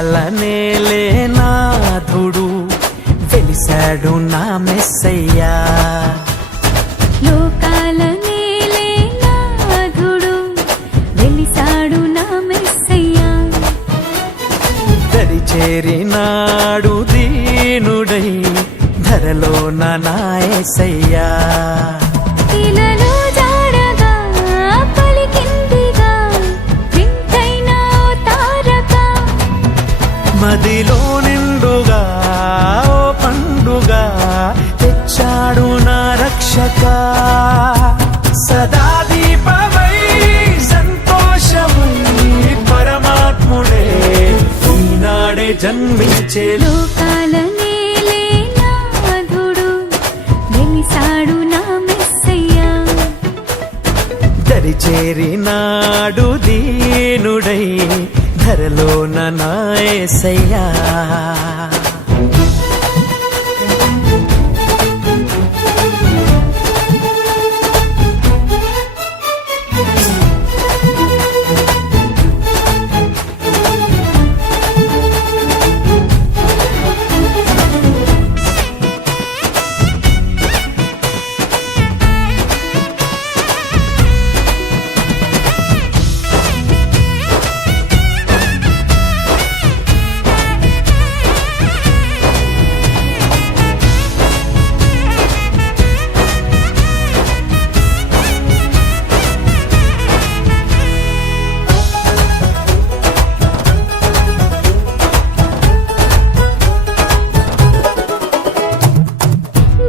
లోకాల నేలేనాథుడు వెలిశాడు నా మెస్సయ్యా. లోకాల నేలేనాథుడు వెలిశాడు నా మెస్సయ్యా. దరి చేరినాడు దీనుడై ధరలో నా యేసయ్యా. ఇలలో జాడగా పలికిందిగా వింతైన తారక, మదిలో నిండుగా ఓ పండుగా తెచ్చాడు నా రక్షక. సదా దీపమై సంతోషమై పరమాత్ముడే ఈనాడే జన్మించే. లోకాల నేలేనాథుడు వెలిశాడు నా మెస్సయ్యా. దరి చేరినాడు దీనుడై ధరలో నా యేసయ్యా.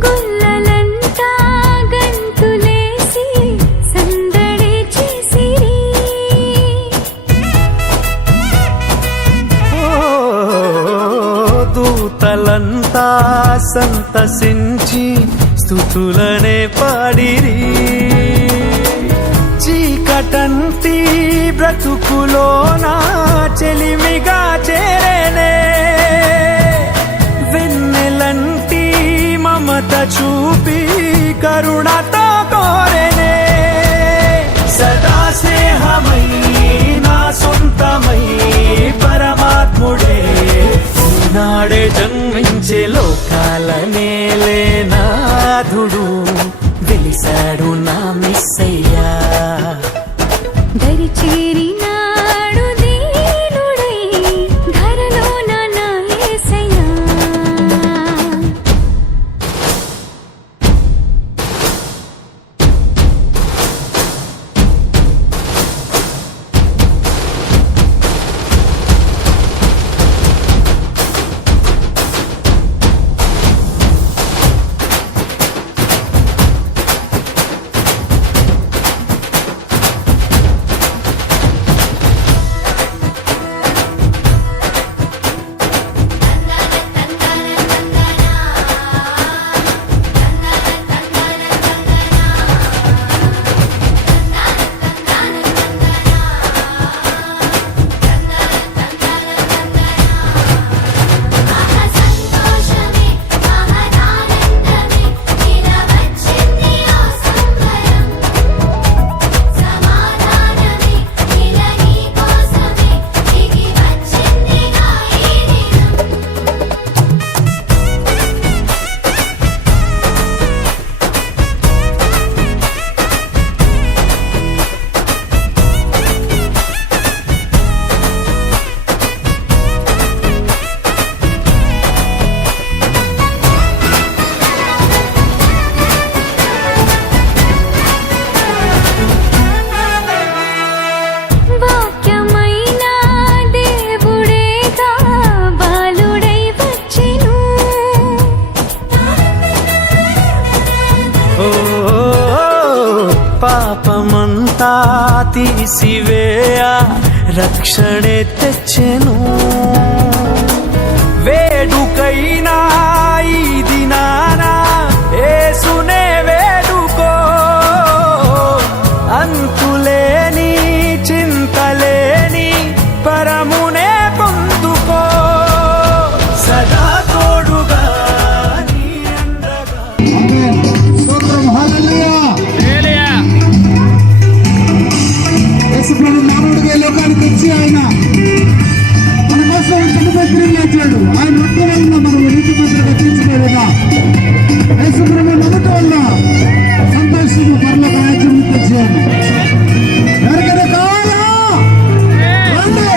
గొల్లలంతా గంతులేసి సందడి చేసిరి. ఓ దూతలంతా సంతసించి స్తుతులనే పాడిరి. చీకటంటి బ్రతుకులోన చెలిమిగా చేరేనే, వెన్నెలంటి మమత చూపి కరుణతో కోరేనే. సదా స్నేహమై నా సొంతమై పరమాత్ముడే ఈనాడే జన్మించే. లోకాల నేలేనాథుడు వెలిశాడు నా మెస్సయ్యా. దరి చేరినాడు దీనుడై ధరలో నా యేసయ్యా. వాక్యమైన దేవుడేగా బాలుడై వచ్చెను. ఓ పాపమంతా తీసివేయ రక్షణే తెచ్చెను. వేడుకైనా ఈ దినాన యేసునే వేడుకో. అంతులేని చింతలేని పరమునే పొందుకో. సదా తోడుగా నీ అండగా. స్తోత్రం హల్లెలూయా. యేసు ప్రభు మానవుడిగా ఈ లోకానికి వచ్చి ఆయన మన కోసం చిన్నపై తిరిగి లేచాడు. ఆయన రక్తం వల్ల మనం నీతిమంతులుగా తీర్చుకోలేదా? యేసుప్రభు నమ్మటం వల్ల సంతోషము పర్లోక రాజ్యం తెచ్చాను. ఎవరికైనా కావాలా? రండి.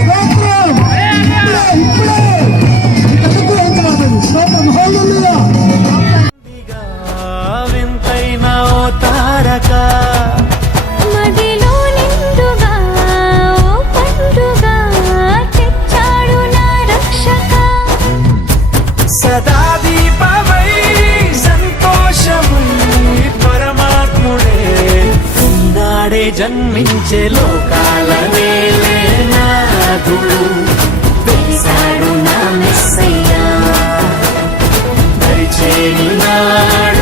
స్తోత్రం. ఇప్పుడే ఎందుకు ఎంచబడదు? స్తోత్రం. హల్లెలూయా. వింతైన ఓ తారక మదిలో నిండుగా ఓ పండుగ తెచ్చాడు నా రక్షక. సదా దీపమై సంతోషమై పరమాత్ముడే ఈనాడే జన్మించే లోకాల నేలేనాథుడు వేశాడు నా మెస్సయ్యా దరిచేరినాడు